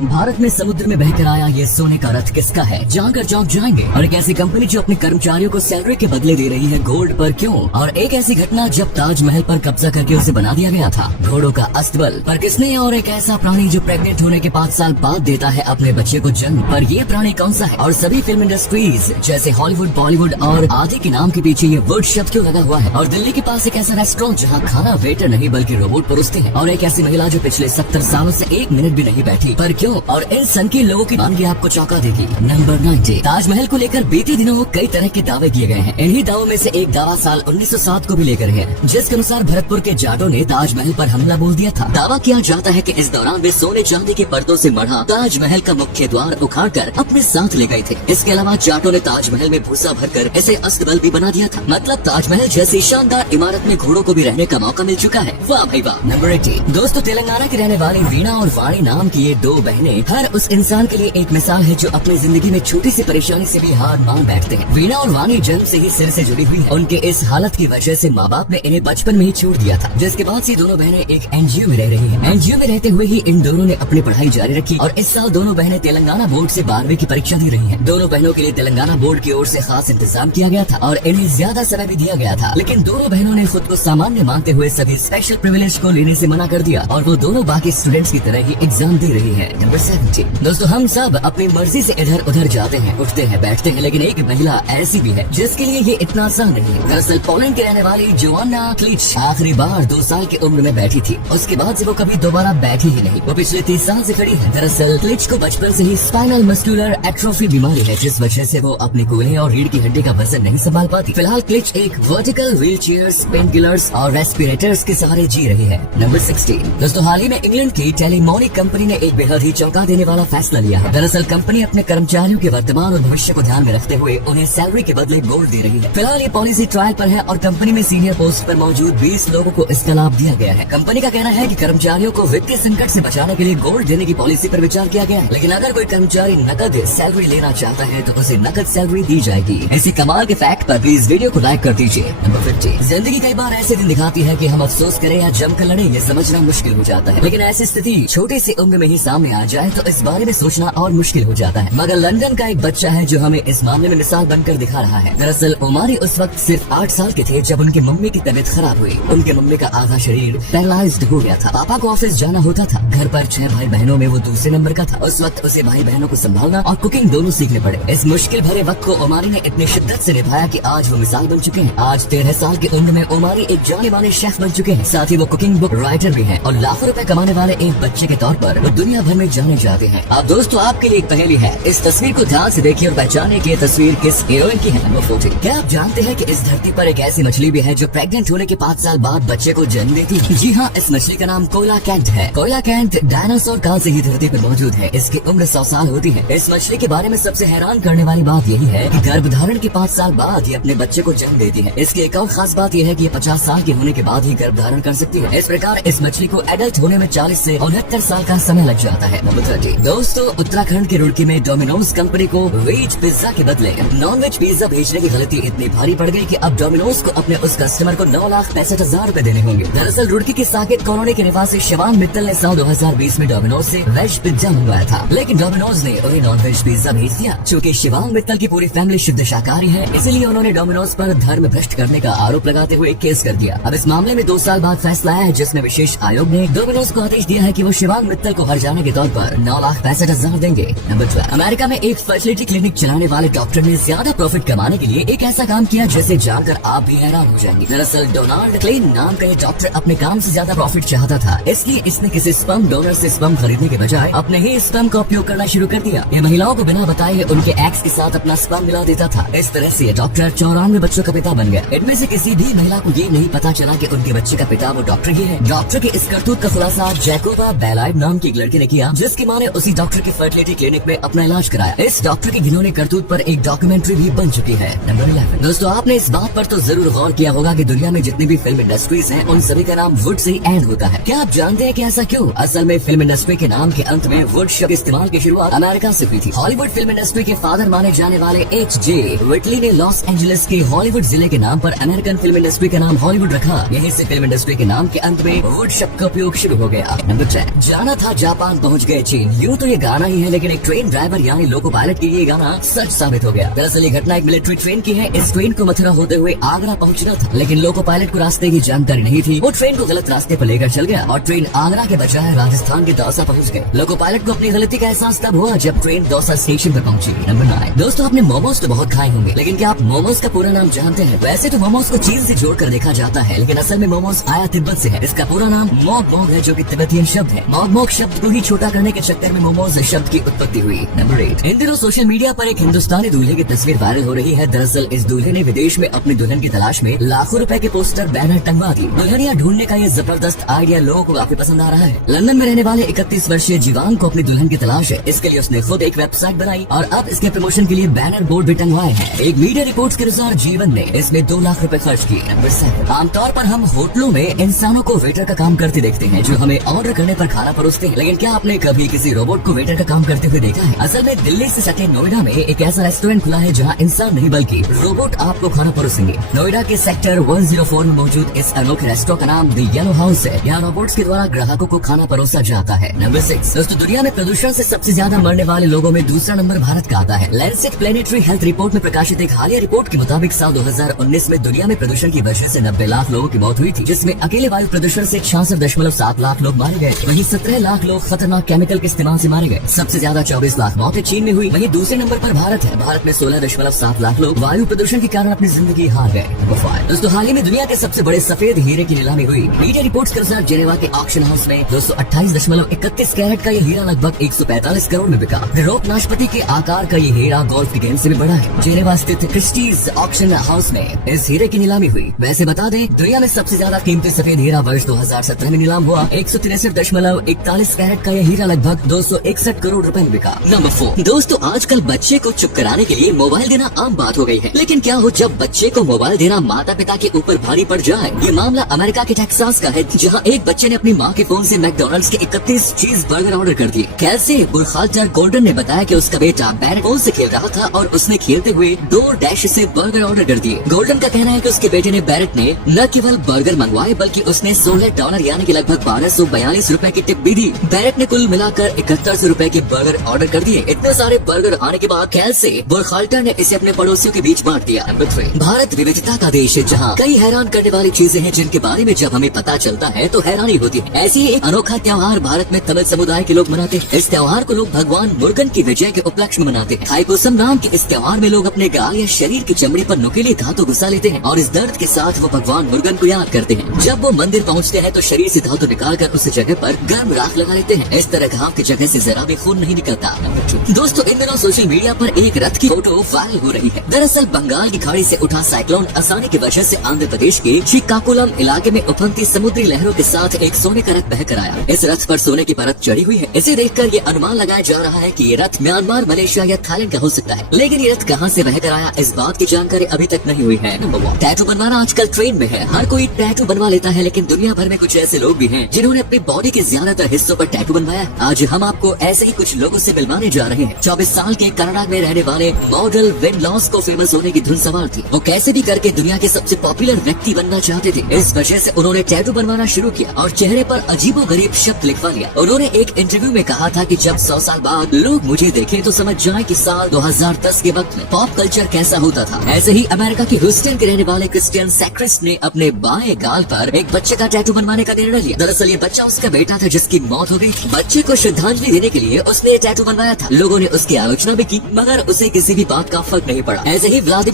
भारत में समुद्र में बहकर आया ये सोने का रथ किसका है? जानकर चौंक जाएंगे। और एक ऐसी कंपनी जो अपने कर्मचारियों को सैलरी के बदले दे रही है गोल्ड पर क्यों? और एक ऐसी घटना जब ताजमहल पर कब्जा करके उसे बना दिया गया था। घोड़ों का अस्तबल पर किसने? और एक ऐसा प्राणी जो प्रेग्नेंट होने के 5 साल बाद देता है अपने बच्चे को जन्म, पर ये प्राणी कौन सा है? और सभी फिल्म इंडस्ट्रीज जैसे हॉलीवुड, बॉलीवुड और आदि के नाम के पीछे ये वुड शब्द क्यों लगा हुआ है? और दिल्ली के पास एक ऐसा रेस्टोरेंट जहाँ खाना वेटर नहीं बल्कि रोबोट परोसते हैं। और एक ऐसी महिला जो पिछले 70 सालों से 1 मिनट भी नहीं बैठी, पर क्यों? और इन के लोगों की मांगे आपको चौंका देगी। नंबर 90। ताजमहल को लेकर बीते दिनों कई तरह के दावे किए गए हैं। इन्हीं दावों में से एक दावा साल 1907 को भी लेकर है, जिसके अनुसार भरतपुर के जाटों ने ताजमहल पर हमला बोल दिया था। दावा किया जाता है कि इस दौरान वे सोने चांदी के पर्दों से मढ़ा ताजमहल का मुख्य द्वार उखाड़कर अपने साथ ले गए थे। इसके अलावा जाटों ने ताजमहल में भूसा भरकर इसे अस्तबल भी बना दिया था। मतलब ताजमहल जैसी शानदार इमारत में घोड़ों को भी रहने का मौका मिल चुका है। वाह भाई वाह। नंबर 80। दोस्तों, तेलंगाना की रहने वाली वीणा और वाणी नाम की ये 2 बहनें हर उस इंसान के लिए एक मिसाल है जो अपनी जिंदगी में छोटी सी परेशानी से भी हार मान बैठते हैं। वीणा और वाणी जन्म से ही सिर से जुड़ी हुई है। उनके इस हालत की वजह से माँ बाप ने इन्हें बचपन में ही छोड़ दिया था, जिसके बाद से दोनों बहनें एक एनजीओ में रह रही हैं। एनजीओ में रहते हुए ही इन दोनों ने अपनी पढ़ाई जारी रखी और इस साल दोनों बहनें तेलंगाना बोर्ड से 12वीं की परीक्षा दे रही हैं। दोनों बहनों के लिए तेलंगाना बोर्ड की ओर से खास इंतजाम किया गया था और इन्हें ज्यादा समय भी दिया गया था, लेकिन दोनों बहनों ने खुद को सामान्य मानते हुए सभी स्पेशल प्रिविलेज को लेने से मना कर दिया और वो दोनों बाकी स्टूडेंट्स की तरह ही एग्जाम दे रही है। नंबर 70। दोस्तों, हम सब अपनी मर्जी से इधर उधर जाते हैं, उठते हैं, बैठते हैं, लेकिन एक महिला ऐसी भी है जिसके लिए ये इतना आसान नहीं है। दरअसल पोलैंड की रहने वाली जोआना क्लिच आखिरी बार 2 साल की उम्र में बैठी थी। उसके बाद से वो कभी दोबारा बैठी ही नहीं। वो पिछले 30 साल से खड़ी है। दरअसल क्लिच को बचपन से ही स्पाइनल मस्कुलर एट्रोफी बीमारी है, जिस वजह से वो अपने कूल्हे और रीढ़ की हड्डी का वजन नहीं संभाल पाती। फिलहाल क्लिच एक vertical wheel chairs, pain killers और रेस्पिरेटर्स के सहारे जी रही है। नंबर 16। दोस्तों, हाल ही में इंग्लैंड की टेलीमोनिक कंपनी ने एक बेहद ही चौंका देने वाला फैसला लिया है। दरअसल कंपनी अपने कर्मचारियों के वर्तमान और भविष्य को ध्यान में रखते हुए उन्हें सैलरी के बदले गोल्ड दे रही है। फिलहाल ये पॉलिसी ट्रायल पर है और कंपनी में सीनियर पोस्ट पर मौजूद 20 लोगों को इसका लाभ दिया गया है। कंपनी का कहना है कि कर्मचारियों को वित्तीय संकट से बचाने के लिए गोल्ड देने की पॉलिसी पर विचार किया गया है, लेकिन अगर कोई कर्मचारी नकद सैलरी लेना चाहता है तो उसे नकद सैलरी दी जाएगी। ऐसी कमाल के फैक्ट पर प्लीज वीडियो को लाइक कर दीजिए। नंबर 50। जिंदगी कई बार ऐसे दिन दिखाती है कि हम अफसोस करें या जमकर लड़े, ये समझना मुश्किल हो जाता है, लेकिन ऐसी स्थिति छोटी सी उम्र में ही सामने आ जाए तो इस बारे में सोचना और मुश्किल हो जाता है। मगर लंदन का एक बच्चा है जो हमें इस मामले में मिसाल बनकर दिखा रहा है। दरअसल ओमारी उस वक्त सिर्फ 8 साल के थे जब उनकी मम्मी की तबीयत खराब हुई। उनके मम्मी का आधा शरीर पैरालाइज्ड हो गया था। पापा को ऑफिस जाना होता था। घर पर 6 भाई बहनों में वो दूसरे नंबर का था। उस वक्त उसे भाई बहनों को संभालना और कुकिंग दोनों सीखने पड़े। इस मुश्किल भरे वक्त को ओमारी ने इतनी शिद्दत से निभाया कि आज वो मिसाल बन चुके हैं। आज 13 साल की उम्र में ओमारी एक जाने माने शेफ बन चुके हैं। साथ ही वो कुकिंग बुक राइटर भी हैं और लाखों रुपए कमाने वाले एक बच्चे के तौर पर वो दुनिया भर में जाने जाते हैं। अब दोस्तों, आपके लिए एक पहेली है। इस तस्वीर को ध्यान से देखिए और पहचाने की तस्वीर किस हीरोइन की है। नंबर 40। क्या आप जानते हैं कि इस धरती पर एक ऐसी मछली भी है जो प्रेग्नेंट होने के 5 साल बाद बच्चे को जन्म देती है? जी हाँ, इस मछली का नाम कोयलाकैंथ है। कोयलाकैंथ डायनासोर काल से ही धरती पर मौजूद है। इसकी उम्र 100 साल होती है। इस मछली के बारे में सबसे हैरान करने वाली बात यही है कि गर्भधारण के 5 साल बाद ही अपने बच्चे को जन्म देती है। इसकी एक और खास बात यह है कि ये 50 साल के होने के बाद ही गर्भधारण कर सकती है। इस प्रकार इस मछली को एडल्ट होने में 40 से 69 साल का समय लग जाता है। नंबर 30। दोस्तों, उत्तराखंड के रुड़की में डोमिनोज कंपनी को वेज पिज्जा के बदले नॉन वेज पिज्जा भेजने की गलती इतनी भारी पड़ गई कि अब डोमिनोज को अपने उस कस्टमर को 9,65,000 रूपए देने होंगे। दरअसल रुड़की की साकेत कॉलोनी के निवासी शिवान मित्तल ने साल 2020 में डोमिनोज से वेज पिज्जा मंगवाया था, लेकिन डोमिनोज ने उन्हें नॉन वेज पिज्जा भेज दिया। चूँकि शिवान मित्तल की पूरी फैमिली शुद्ध शाकाहारी है, इसलिए उन्होंने डोमिनोज पर धर्म भ्रष्ट करने का आरोप लगाते हुए केस कर दिया। अब इस मामले में 2 साल बाद फैसला आया है, जिसमें विशेष आयोग ने डोमिनोज को आदेश दिया है कि वो शिवान मित्तल को हर जाने के तौर पर 9,65,000 देंगे। नंबर 12। अमेरिका में एक फर्टिलिटी क्लिनिक चलाने वाले डॉक्टर ने ज्यादा प्रॉफिट कमाने के लिए एक ऐसा काम किया जिसे जानकर आप भी हैरान हो जाएंगे। दरअसल डोनाल्ड क्लेन नाम का ये डॉक्टर अपने काम से ज्यादा प्रॉफिट चाहता था, इसलिए इसने किसी स्पर्म डोनर से स्पर्म खरीदने के बजाय अपने ही स्पर्म का उपयोग करना शुरू कर दिया। ये महिलाओं को बिना बताए उनके एक्स के साथ अपना स्पर्म मिला देता था। इस तरह से ये डॉक्टर 94 बच्चों का पिता बन गया। इनमें से किसी भी महिला को ये नहीं पता चला कि उनके बच्चे का पिता वो डॉक्टर ही है। डॉक्टर के इस करतूत का खुलासा जैकोबा बेलाइड नाम की एक लड़की ने किया, जिसकी मां ने उसी डॉक्टर की फर्टिलिटी क्लिनिक में अपना इलाज कराया। इस डॉक्टर की घिनौनी करतूत पर एक डॉक्यूमेंट्री भी बन चुकी है। नंबर 11। दोस्तों, आपने इस बात पर तो जरूर गौर किया होगा कि दुनिया में जितनी भी फिल्म इंडस्ट्रीज हैं, उन सभी का नाम वुड से ही एंड होता है। क्या आप जानते हैं कि ऐसा क्यों? असल में फिल्म इंडस्ट्री के नाम के अंत में वुड शब्द इस्तेमाल की शुरुआत अमेरिका से हुई थी। हॉलीवुड फिल्म इंडस्ट्री के फादर माने जाने वाले H.J. विटली ने लॉस एंजलिस के हॉलीवुड जिले के नाम पर अमेरिकन फिल्म इंडस्ट्री का नाम हॉलीवुड रखा। यहीं से फिल्म इंडस्ट्री के नाम के अंत में वुड शब्द का उपयोग शुरू हो गया। नंबर 10। जाना था जापान पहुंच पहुंच गए चीन। यूँ तो ये गाना ही है, लेकिन एक ट्रेन ड्राइवर यानी लोको पायलट के लिए ये गाना सच साबित हो गया। दरअसल ये घटना एक मिलिट्री ट्रेन की है। इस ट्रेन को मथुरा होते हुए आगरा पहुंचना था, लेकिन लोको पायलट को रास्ते की जानकारी नहीं थी। वो ट्रेन को गलत रास्ते पर लेकर चल गया और ट्रेन आगरा के बजाय राजस्थान के दौसा पहुंच गए। लोको पायलट को अपनी गलती का एहसास तब हुआ जब ट्रेन दौसा स्टेशन पर पहुंची। नंबर 9। दोस्तों, आपने मोमोज तो बहुत खाए होंगे, लेकिन क्या आप मोमोज का पूरा नाम जानते हैं? वैसे तो मोमोज को चीन से जोड़कर देखा जाता है, लेकिन असल में मोमोज आया तिब्बत से है। इसका पूरा नाम मोग मोग है, जो कि तिब्बतियन शब्द है। मोग मोग शब्द को ही छोटा करने के चक्कर में मोमोज शब्द की उत्पत्ति हुई। नंबर 8। इन दिनों सोशल मीडिया पर एक हिंदुस्तानी दूल्हे की तस्वीर वायरल हो रही है। दरअसल इस दूल्हे ने विदेश में अपनी दुल्हन की तलाश में लाखों रुपए के पोस्टर बैनर टंगवा दी। दुल्हनिया ढूंढने का ये जबरदस्त आइडिया लोगों को काफी पसंद आ रहा है। लंदन में रहने वाले 31 वर्षीय जीवान को अपनी दुल्हन की तलाश है। इसके लिए उसने खुद एक वेबसाइट बनाई और अब इसके प्रमोशन के लिए बैनर बोर्ड भी टंगवाए हैं। एक मीडिया रिपोर्ट्स के अनुसार जीवन ने इसमें 2 लाख रुपए खर्च किए। नंबर 7। आमतौर पर हम होटलों में इंसानों को वेटर का काम करते देखते हैं, जो हमें ऑर्डर करने पर खाना परोसते हैं, लेकिन क्या आपने कभी किसी रोबोट को वेटर का काम करते हुए देखा है? असल में दिल्ली से सटे नोएडा में एक ऐसा रेस्टोरेंट खुला है जहां इंसान नहीं बल्कि रोबोट आपको खाना परोसेंगे। नोएडा के सेक्टर 104 में मौजूद इस अनोखे रेस्टोरेंट का नाम द येलो हाउस है। यहाँ रोबोट्स के द्वारा ग्राहकों को खाना परोसा जाता है। नंबर 6। दोस्तों, दुनिया में प्रदूषण से सबसे ज्यादा मरने वाले लोगों में दूसरा नंबर भारत का आता है। लैंसेट प्लेनेटरी हेल्थ रिपोर्ट में प्रकाशित एक हालिया रिपोर्ट के मुताबिक साल 2019 में दुनिया में प्रदूषण की वजह से 90 लाख लोगों की मौत हुई थी, जिसमें अकेले वायु प्रदूषण से 66.7 लाख लोग मारे गए। वहीं 17 लाख लोग खतरनाक केमिकल के इस्तेमाल से मारे गए। सबसे ज्यादा 24 लाख मौतें चीन में हुई। वहीं दूसरे नंबर पर भारत है। भारत में 16.7 लाख लोग वायु प्रदूषण के कारण अपनी जिंदगी हार गए। दोस्तों, हाल ही में दुनिया के सबसे बड़े सफेद हीरे की नीलामी हुई। मीडिया रिपोर्ट्स के अनुसार जेनेवा के ऑक्शन हाउस में 228.31 कैरेट का ये हीरा लगभग 145 करोड़ में बिका। यूरोप नाशपति के आकार का ये हीरा गोल्फ की गेंद से भी बड़ा है। जेनेवा स्थित क्रिस्टीज ऑक्शन हाउस में इस हीरे की नीलामी हुई। वैसे बता दें, दुनिया में सबसे ज्यादा कीमती सफेद हीरा वर्ष 2017 में नीलाम हुआ। 163.41 कैरेट का यह हीरा लगभग 261 करोड़ रुपए में बिका। नंबर 4। दोस्तों, आजकल बच्चे को चुप कराने के लिए मोबाइल देना आम बात हो गई है, लेकिन क्या हो जब बच्चे को मोबाइल देना माता पिता के ऊपर भारी पड़ जाए? ये मामला अमेरिका के टेक्सास का है, जहां एक बच्चे ने अपनी मां के फोन से मैकडॉनल्ड्स के 31 चीज बर्गर ऑर्डर कर दिए। कैसे? बुरखाल्टर गोल्डन ने बताया कि उसका बेटा बैरट फोन से खेल रहा था और उसने खेलते हुए DoorDash से बर्गर ऑर्डर कर दिए। गोल्डन का कहना है कि उसके बेटे ने बैरट ने न केवल बर्गर मंगवाए बल्कि उसने $16 यानी कि लगभग 1242 रुपए की टिप भी दी। बैरट ने कुल मिलाकर 7100 रुपए के बर्गर ऑर्डर कर दिए। इतने सारे बर्गर आने के बाद कैसे बुरखाल्टर ने इसे अपने पड़ोसियों के बीच बांट दिया। नंबर 3। भारत विविधता का देश है, जहाँ कई हैरान करने वाली चीजें हैं जिनके बारे में जब हमें पता चलता है तो हैरानी होती है। ऐसी ही एक अनोखा त्योहार भारत में तमिल समुदाय के लोग मनाते हैं। इस त्योहार को लोग भगवान मुर्गन की विजय के उपलक्ष्य में मनाते हैं। थाईपुसम नाम के इस त्योहार में लोग अपने गाल या शरीर की चमड़ी पर नुकीले धातु घुसा लेते हैं और इस दर्द के साथ वो भगवान मुर्गन को याद करते हैं। जब वो मंदिर पहुँचते हैं तो शरीर से धातु निकाल कर उस जगह पर गर्म राख लगा लेते हैं। इस तरह घाव की जगह से जरा भी खून नहीं निकलता। दोस्तों, इन दिनों सोशल मीडिया पर एक रथ की फोटो वायरल हो रही है। दरअसल बंगाल की खाड़ी से उठा साइक्लोन आसानी की वजह से आंध्र प्रदेश के श्रीकाकुलम इलाके में उफनती समुद्री लहरों के साथ एक सोने का रथ बह कर आया। इस रथ पर सोने की परत चढ़ी हुई है। इसे देखकर ये अनुमान लगाया जा रहा है कि ये रथ म्यांमार, मलेशिया या थाईलैंड का हो सकता है, लेकिन ये रथ कहां से बह कर आया इस बात की जानकारी अभी तक नहीं हुई है। नंबर 1। टैटू बनवाना आजकल ट्रेंड में है। हर कोई टैटू बनवा लेता है, लेकिन दुनिया भर में कुछ ऐसे लोग भी हैं जिन्होंने अपनी बॉडी के ज्यादातर हिस्सों पर टैटू बनवाया। आज हम आपको ऐसे ही कुछ लोगों से मिलवाने जा रहे हैं। 24 साल के कनाडा में रहने वाले मॉडल विन लॉस को फेमस होने की धुन सवार थी। वो कैसे भी करके दुनिया के सबसे पॉपुलर व्यक्ति बनना चाहते थे। इस वजह से उन्होंने टैटू बनवाना शुरू किया और चेहरे पर अजीबोगरीब शब्द लिखवा लिया। उन्होंने एक इंटरव्यू में कहा था कि जब 100 साल बाद लोग मुझे देखें तो समझ जाएं कि साल 2010 के वक्त में पॉप कल्चर कैसा होता था। ऐसे ही अमेरिका के ह्यूस्टन के रहने वाले क्रिस्टियन सैक्रिस्ट ने अपने बाएं गाल पर एक बच्चे का टैटू बनवाने का निर्णय लिया। दरअसल ये बच्चा उसका बेटा था जिसकी मौत हो गई थी। बच्चे को श्रद्धांजलि देने के लिए उसने टैटू बनवाया था। लोगों ने उसकी आलोचना भी की, मगर उसे किसी भी बात का फर्क नहीं पड़ा। ऐसे ही व्लादिमीर